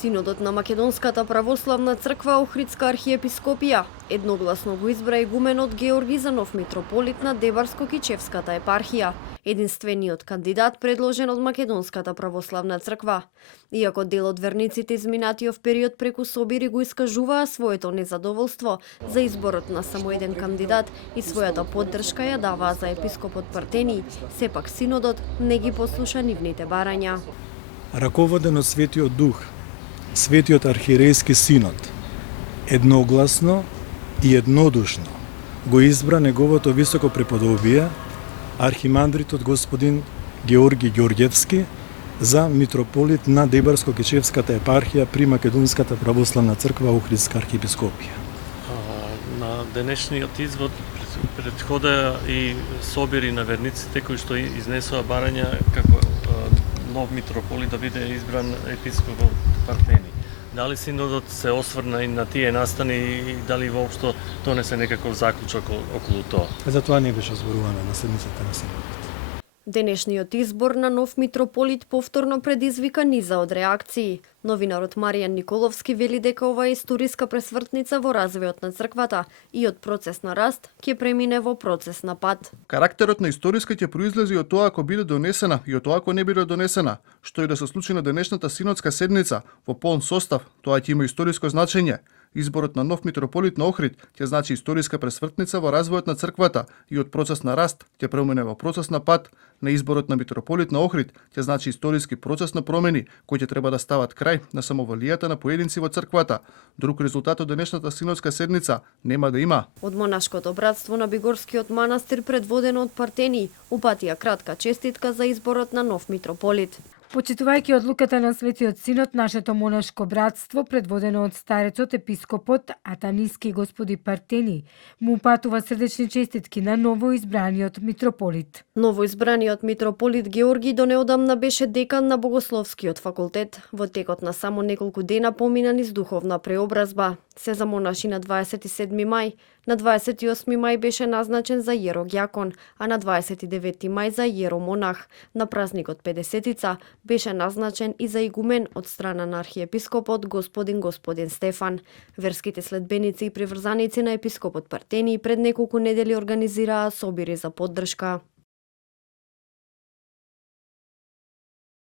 Синодот на Македонската православна црква Охридска архиепископија едногласно го избра игуменот Георги за нов митрополит на Дебарско-Кичевската епархија, единствениот кандидат предложен од Македонската православна црква. Иако дел од верниците изминатиот период преку собири го искажуваа своето незадоволство за изборот на само еден кандидат и својата поддршка ја даваа за епископот Партени, сепак Синодот не ги послуша нивните барања. Раководен од Светиот Дух, Светиот архиерејски синод, едногласно и еднодушно го избра неговото високо преподобие, архимандритот господин Георги Ѓорѓевски, за митрополит на Дебарско-Кичевската епархија при Македонската православна црква Охридска архиепископија. На денешниот извод претхода и собири на верниците кои што изнесоа барања како нов митрополит да биде избран епископот Партени. Дали Синодот се осврна и на тие настани и дали воопшто донесе некаков заклучок околу тоа? За тоа не беше зборувано на седмицата на Синодот. Денешниот избор на нов митрополит повторно предизвика низа од реакции. Новинарот Маријан Николовски вели дека ова е историска пресвртница во развојот на црквата и од процес на раст ќе премине во процес на пад. Карактерот на историска ќе произлези од тоа ако биде донесена и од тоа ако не биде донесена. Што и да се случи на денешната синодска седница во полн состав, тоа ќе има историско значење. Изборот на нов митрополит на Охрид ќе значи историска пресвртница во развојот на црквата и од процес на раст ќе премине во процес на пад. На изборот на митрополит на Охрид ќе значи историски процес на промени кои ќе треба да стават крај на самоволијата на поединци во црквата. Друг резултат од денешната синодска седница нема да има. Од монашкото братство на Бигорскиот манастир предводено од Партени упатија кратка честитка за изборот на нов митрополит. Почитувајќи одлуката на Светиот Синод, нашето монашко братство, предводено од старецот епископот Атаниски господи Партени, му упатува срдечни честитки на новоизбраниот митрополит. Новоизбраниот митрополит Георги до неодамна беше декан на Богословскиот факултет. Во текот на само неколку дена помина низ духовна преобразба. Се замонаши на 27 мај, на 28 мај беше назначен за иеродјакон, а на 29 мај за иеромонах. На празникот 50-ца беше назначен и за игумен од страна на архиепископот господин Стефан. Верските следбеници и приврзаници на епископот Партени пред неколку недели организираа собири за поддршка.